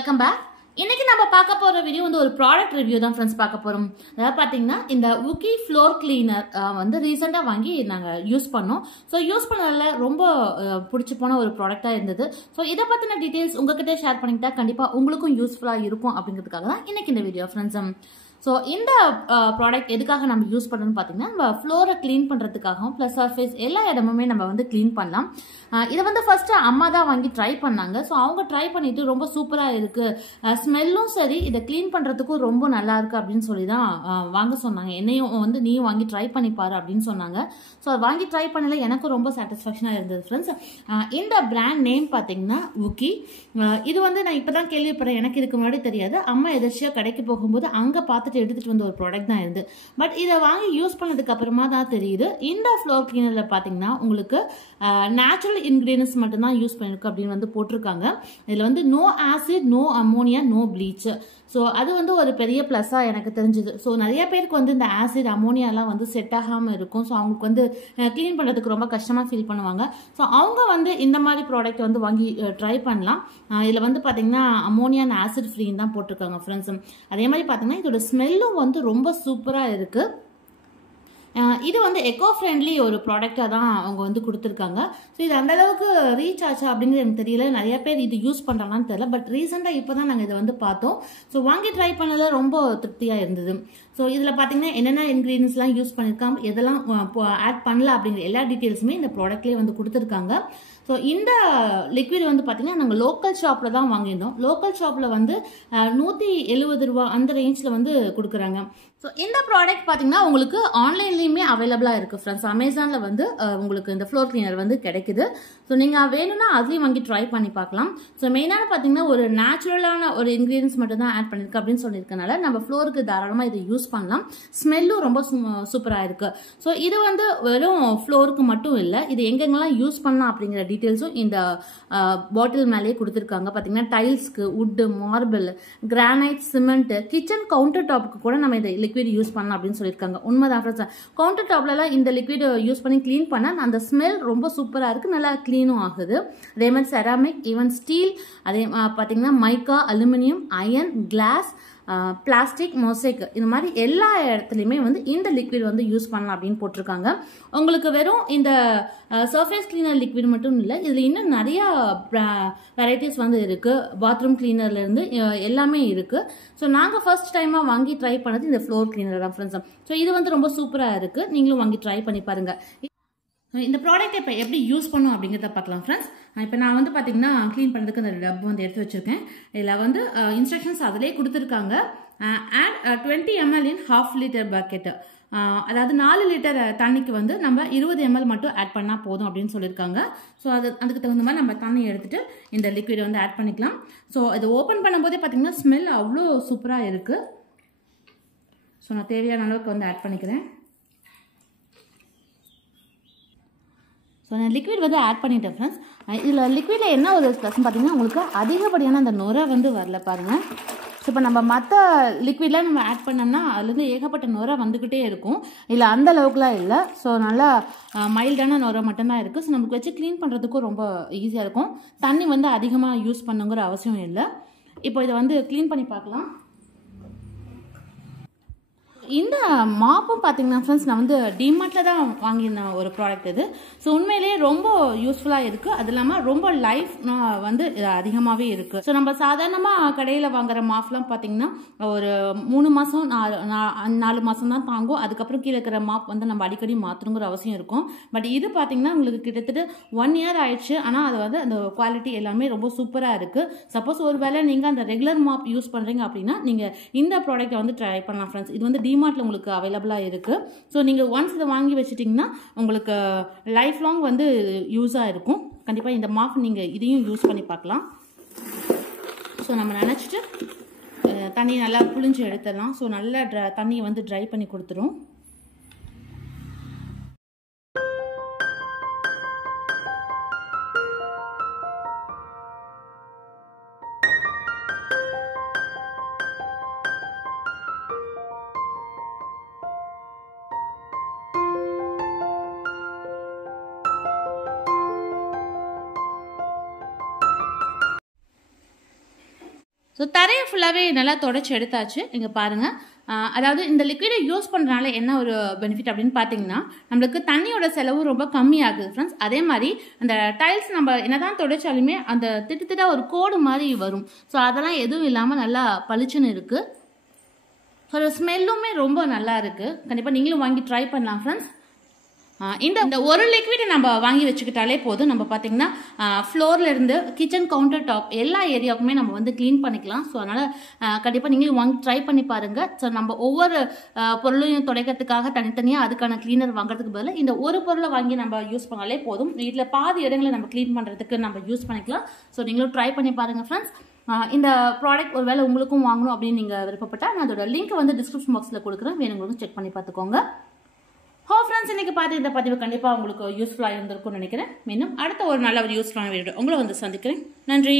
Welcome back. இன்னைக்கு நம்ம பார்க்க போற வீடியோ வந்து ஒரு ப்ராடக்ட் ரிவ்யூ தான் ஃப்ரெண்ட்ஸ் பார்க்க போறோம். அதாவது பாத்தீங்கன்னா இந்த vooki ஃப்ளோர் கிளீனர் வந்து ரீசெண்டா வாங்கி நாங்க யூஸ் பண்ணோம். ஸோ யூஸ் பண்ணதுல ரொம்ப பிடிச்சி போன ஒரு ப்ராடக்டா இருந்தது. ஸோ இதை பத்தின டீடைல்ஸ் உங்ககிட்ட ஷேர் பண்ணிக்கிட்டா கண்டிப்பா உங்களுக்கும் யூஸ்ஃபுல்லா இருக்கும் அப்படிங்கிறதுக்காக தான் இன்னைக்கு இந்த வீடியோ ஃப்ரெண்ட்ஸ். ஸோ இந்த ப்ராடக்ட் எதுக்காக நம்ம யூஸ் பண்ணணும்னு பார்த்தீங்கன்னா நம்ம ஃப்ளோரை க்ளீன் பண்ணுறதுக்காகவும் ப்ளஸ் சர்ஃபேஸ் எல்லா இடமுமே நம்ம வந்து க்ளீன் பண்ணலாம். இதை வந்து ஃபர்ஸ்ட் அம்மா தான் வாங்கி ட்ரை பண்ணாங்க. ஸோ அவங்க ட்ரை பண்ணிட்டு ரொம்ப சூப்பராக இருக்கு, ஸ்மெல்லும் சரி இதை க்ளீன் பண்ணுறதுக்கும் ரொம்ப நல்லா இருக்கு அப்படின்னு சொல்லி தான் வாங்க சொன்னாங்க. என்னையும் வந்து நீயும் வாங்கி ட்ரை பண்ணிப்பாரு அப்படின்னு சொன்னாங்க. ஸோ வாங்கி ட்ரை பண்ணல எனக்கும் ரொம்ப சாட்டிஸ்ஃபேக்ஷனாக இருந்தது ஃப்ரெண்ட்ஸ். இந்த பிராண்ட் நேம் பார்த்தீங்கன்னா vooki. இது வந்து நான் இப்போ தான் கேள்விப்படுறேன், எனக்கு இதுக்கு முன்னாடி தெரியாது. அம்மா எதிர்ச்சியாக கடைக்கு போகும்போது அங்கே பார்த்துட்டு எடுத்துகிட்டு வந்த ஒரு ப்ராடக்ட் தான் இருந்து. பட் இதை வாங்கி யூஸ் பண்ணதுக்கு அப்புறமா தான் தெரியுது இந்த ஃப்ளோர் கிளீனரில் பார்த்தீங்கன்னா உங்களுக்கு நேச்சுரல் இன்கிரீடியன்ஸ் மட்டும்தான் யூஸ் பண்ணிருக்கு அப்படின்னு வந்து போட்டிருக்காங்க. இதில் வந்து no acid, no ammonia, no bleach. So அது வந்து ஒரு பெரிய ப்ளஸ்ஸாக எனக்கு தெரிஞ்சுது. ஸோ நிறைய பேருக்கு வந்து இந்த ஆசிட் அமோனியாலாம் வந்து செட் ஆகாமல் இருக்கும். ஸோ அவங்களுக்கு வந்து க்ளீன் பண்ணுறதுக்கு ரொம்ப கஷ்டமாக ஃபீல் பண்ணுவாங்க. ஸோ அவங்க வந்து இந்த மாதிரி ப்ராடக்ட் வந்து வாங்கி ட்ரை பண்ணலாம். இதில் வந்து பார்த்தீங்கன்னா அமோனியா அண்ட் ஆசிட் ஃப்ரீன்னு தான் போட்டிருக்காங்க ஃப்ரெண்ட்ஸ். அதே மாதிரி பார்த்தீங்கன்னா இதோட ஸ்மெல்லும் வந்து ரொம்ப சூப்பராக இருக்குது. இது வந்து எக்கோ ஃப்ரெண்ட்லி ஒரு ப்ராடக்டாக தான் அவங்க வந்து கொடுத்துருக்காங்க. ஸோ இது அந்தளவுக்கு ரீச் ஆச்சா அப்படிங்கிறது எனக்கு தெரியல, நிறைய பேர் இது யூஸ் பண்ணுறாங்கன்னு தெரியல. பட் ரீசெண்டாக இப்போ தான் நாங்கள் இதை வந்து பார்த்தோம். ஸோ வாங்கி ட்ரை பண்ணதில் ரொம்ப திருப்தியாக இருந்தது. ஸோ இதில் பார்த்தீங்கன்னா என்னென்ன இன்க்ரீடியன்ஸ்லாம் யூஸ் பண்ணியிருக்காங்க, எதெல்லாம் ஆட் பண்ணல அப்படிங்கிற எல்லா டீட்டெயில்ஸுமே இந்த ப்ராடக்ட்லேயே வந்து கொடுத்துருக்காங்க. ஸோ இந்த லிக்விட் வந்து பார்த்தீங்கன்னா நாங்கள் லோக்கல் ஷாப்பில் தான் வாங்கியிருந்தோம். லோக்கல் ஷாப்பில் வந்து 170 ரூபா அந்த ரேஞ்சில் வந்து கொடுக்குறாங்க. ஸோ இந்த ப்ராடக்ட் பார்த்தீங்கன்னா உங்களுக்கு ஆன்லைன்லேயுமே அவைலபிளாக இருக்குது ஃப்ரெண்ட்ஸ். அமேசானில் வந்து உங்களுக்கு இந்த ஃப்ளோர் கிளீனர் வந்து கிடைக்குது. ஸோ நீங்கள் வேணும்னா அதுலேயும் வாங்கி ட்ரை பண்ணி பார்க்கலாம். ஸோ மெயினான பார்த்தீங்கன்னா ஒரு நேச்சுரலான ஒரு இன்க்ரீடியன்ஸ் மட்டும் தான் ஆட் பண்ணியிருக்கு அப்படின்னு சொல்லியிருக்கனால நம்ம ஃப்ளோருக்கு தாராளமாக இதை யூஸ் பண்ணலாம். ஸ்மெல்லும் ரொம்ப சூப்பராக இருக்குது. ஸோ இது வந்து வெறும் ஃப்ளோருக்கு மட்டும் இல்லை, இது எங்கெங்கெல்லாம் யூஸ் பண்ணலாம் அப்படிங்கிற டீட்டெயில்ஸும் இந்த பாட்டில் மேலேயே கொடுத்துருக்காங்க. பார்த்தீங்கன்னா டைல்ஸ்க்கு, wood, marble, granite, cement, kitchen counter டாப்புக்கு கூட நம்ம இந்த லிக்விட் யூஸ் பண்ணலாம் அப்படின்னு சொல்லியிருக்காங்க. உண்மைதான் ஃப்ரெண்ட்ஸ். கவுண்டர் டாப்லலாம் இந்த லிக்விட் யூஸ் பண்ணி க்ளீன் பண்ணால் அந்த ஸ்மெல் ரொம்ப சூப்பராக இருக்குது, நல்லா க்ளீனும் ஆகுது. அதே மாதிரி செராமிக், ஈவன் ஸ்டீல், அதே பார்த்தீங்கன்னா mica, aluminium, iron, glass, plastic, mosaic, இந்த மாதிரி எல்லா இடத்துலையுமே வந்து இந்த லிக்விட் வந்து யூஸ் பண்ணலாம் அப்படின்னு போட்டிருக்காங்க. உங்களுக்கு வெறும் இந்த சர்ஃபேஸ் கிளீனர் லிக்விட் மட்டும் இல்லை, இதில் இன்னும் நிறையா வெரைட்டிஸ் வந்து இருக்குது. பாத்ரூம் கிளீனர்லேருந்து எல்லாமே இருக்குது. ஸோ நாங்கள் ஃபர்ஸ்ட் டைமாக வாங்கி ட்ரை பண்ணது இந்த ஃப்ளோர் கிளீனர் தான் ஃப்ரெண்ட்ஸ். ஸோ இது வந்து ரொம்ப சூப்பராக இருக்குது, நீங்களும் வாங்கி ட்ரை பண்ணி பாருங்கள். இந்த ப்ராடக்ட் இப்போ எப்படி யூஸ் பண்ணும் அப்படிங்கிறத பார்க்கலாம் ஃப்ரெண்ட்ஸ். இப்போ நான் வந்து பார்த்தீங்கன்னா க்ளீன் பண்ணுறதுக்கு அந்த டப்பு வந்து எடுத்து வச்சுருக்கேன். இதில் வந்து இன்ஸ்ட்ரக்ஷன்ஸ் அதிலே கொடுத்துருக்காங்க. ஆட் 20 ml இன் 1/2 லிட்டர் பக்கெட். அதாவது 4 லிட்டர் தண்ணிக்கு வந்து நம்ம 20 ml மட்டும் ஆட் பண்ணால் போதும் அப்படின்னு சொல்லியிருக்காங்க. ஸோ அதுக்கு தகுந்த மாதிரி நம்ம தண்ணி எடுத்துகிட்டு இந்த லிக்விட் வந்து ஆட் பண்ணிக்கலாம். ஸோ இது ஓப்பன் பண்ணும்போதே பார்த்தீங்கன்னா ஸ்மெல் அவ்வளோ சூப்பராக இருக்குது. ஸோ நான் தேவையான அளவுக்கு வந்து ஆட் பண்ணிக்கிறேன். ஸோ நான் லிக்விட் வந்து ஆட் பண்ணிட்டேன் ஃப்ரெண்ட்ஸ். இதில் லிக்விடில் என்ன ஒரு ப்ளஸ்ன்னு பார்த்தீங்கன்னா உங்களுக்கு அதிகப்படியான அந்த நுரை வந்து வரல பாருங்கள். ஸோ இப்போ நம்ம மற்ற லிக்விட்லாம் நம்ம ஆட் பண்ணோம்னா அதுலேருந்து ஏகப்பட்ட நுரை வந்துக்கிட்டே இருக்கும். இல்லை அந்த அளவுக்குலாம் இல்லை. ஸோ நல்லா மைல்டான நுரை மட்டும்தான் இருக்குது. ஸோ நமக்கு வச்சு க்ளீன் பண்ணுறதுக்கும் ரொம்ப ஈஸியாக இருக்கும். தண்ணி வந்து அதிகமாக யூஸ் பண்ணுங்கிற அவசியம் இல்லை. இப்போ இதை வந்து க்ளீன் பண்ணி பார்க்கலாம். இந்த மாப்பும் பார்த்தீங்கன்னா ஃப்ரெண்ட்ஸ் நான் வந்து டிமார்ட்டில் தான் வாங்கியிருந்த ஒரு ப்ராடக்ட் இது. ஸோ உண்மையிலேயே ரொம்ப யூஸ்ஃபுல்லாக இருக்குது. அது இல்லாமல் ரொம்ப லைஃப் வந்து அதிகமாகவே இருக்குது. ஸோ நம்ம சாதாரணமாக கடையில் வாங்குற மாப்லாம் பார்த்தீங்கன்னா ஒரு 3 மாதம் 4 மாதம் தான் தாங்கும். அதுக்கப்புறம் கீழே இருக்கிற மாப் வந்து நம்ம அடிக்கடி மாற்றணுங்கிற அவசியம் இருக்கும். பட் இது பார்த்தீங்கன்னா உங்களுக்கு கிட்டத்தட்ட 1 இயர் ஆயிடுச்சு. ஆனால் அது வந்து அந்த குவாலிட்டி எல்லாமே ரொம்ப சூப்பராக இருக்குது. சப்போஸ் ஒரு வேளை நீங்கள் அந்த ரெகுலர் மாப் யூஸ் பண்ணுறீங்க அப்படின்னா நீங்கள் இந்த ப்ராடக்ட்டை வந்து ட்ரை பண்ணலாம் ஃப்ரெண்ட்ஸ். இது வந்து டிமார்ட்ல உங்களுக்கு அவைலபிளாக இருக்குது. ஸோ நீங்கள் ஒன்ஸ் இதை வாங்கி வச்சிட்டிங்கன்னா உங்களுக்கு லைஃப் லாங் வந்து யூஸாக இருக்கும். கண்டிப்பாக இந்த மாப் நீங்கள் இதையும் யூஸ் பண்ணி பார்க்கலாம். ஸோ நம்ம நினச்சிட்டு தண்ணியை நல்லா புழிஞ்சு எடுத்துடலாம். ஸோ நல்லா தண்ணியை வந்து ட்ரை பண்ணி கொடுத்துரும். ஸோ தரையை ஃபுல்லாகவே நல்லா தொடச்சி எடுத்தாச்சு. இங்கே பாருங்கள். அதாவது இந்த லிக்விடை யூஸ் பண்ணுறதுனால என்ன ஒரு பெனிஃபிட் அப்படின்னு பார்த்தீங்கன்னா, நம்மளுக்கு தண்ணியோட செலவு ரொம்ப கம்மியாகுது ஃப்ரெண்ட்ஸ். அதே மாதிரி அந்த டைல்ஸ் நம்ம என்னதான் தொடச்சாலுமே அந்த திட்டு ஒரு கோடு மாதிரி வரும். ஸோ அதெல்லாம் எதுவும் இல்லாமல் நல்லா பளிச்சுன்னு இருக்குது. ஸோ ஸ்மெல்லுமே ரொம்ப நல்லா இருக்குது. கண்டிப்பாக நீங்களும் வாங்கி ட்ரை பண்ணலாம் ஃப்ரெண்ட்ஸ். இந்த ஒரு லிக்விடை நம்ம வாங்கி வச்சுக்கிட்டாலே போதும். நம்ம பார்த்தீங்கன்னா ஃப்ளோர்லேருந்து கிச்சன் கவுண்டர் டாப் எல்லா ஏரியாவுக்குமே நம்ம வந்து க்ளீன் பண்ணிக்கலாம். ஸோ அதனால் கண்டிப்பாக நீங்களும் வாங்கி ட்ரை பண்ணி பாருங்கள். ஸோ நம்ம ஒவ்வொரு பொருளையும் துடைக்கிறதுக்காக தனித்தனியாக அதுக்கான க்ளீனர் வாங்குறதுக்கு பதிலாக இந்த ஒரு பொருளை வாங்கி நம்ம யூஸ் பண்ணாலே போதும். வீட்டில் பாதி இடங்களை நம்ம க்ளீன் பண்ணுறதுக்கு நம்ம யூஸ் பண்ணிக்கலாம். ஸோ நீங்களும் ட்ரை பண்ணி பாருங்கள் ஃப்ரெண்ட்ஸ். இந்த ப்ராடக்ட் ஒரு வேளை உங்களுக்கும் வாங்கணும் அப்படின்னு நீங்கள் விருப்பப்பட்டால் நான் அதோட லிங்க் வந்து டிஸ்கிரிப்ஷன் பாக்ஸில் கொடுக்குறேன். வேணுங்களுக்கும் செக் பண்ணி பார்த்துக்கோங்க. ஃப்ரெண்ட்ஸ், இன்னைக்கு பார்த்து இந்த பதிவு கண்டிப்பாக உங்களுக்கு யூஸ்ஃபுல்லாக இருந்திருக்கும்னு நினைக்கிறேன். மீண்டும் அடுத்த ஒரு நல்ல ஒரு யூஸ்ஃபுல்லான வீடியோ உங்களை வந்து சந்திக்கிறேன். நன்றி.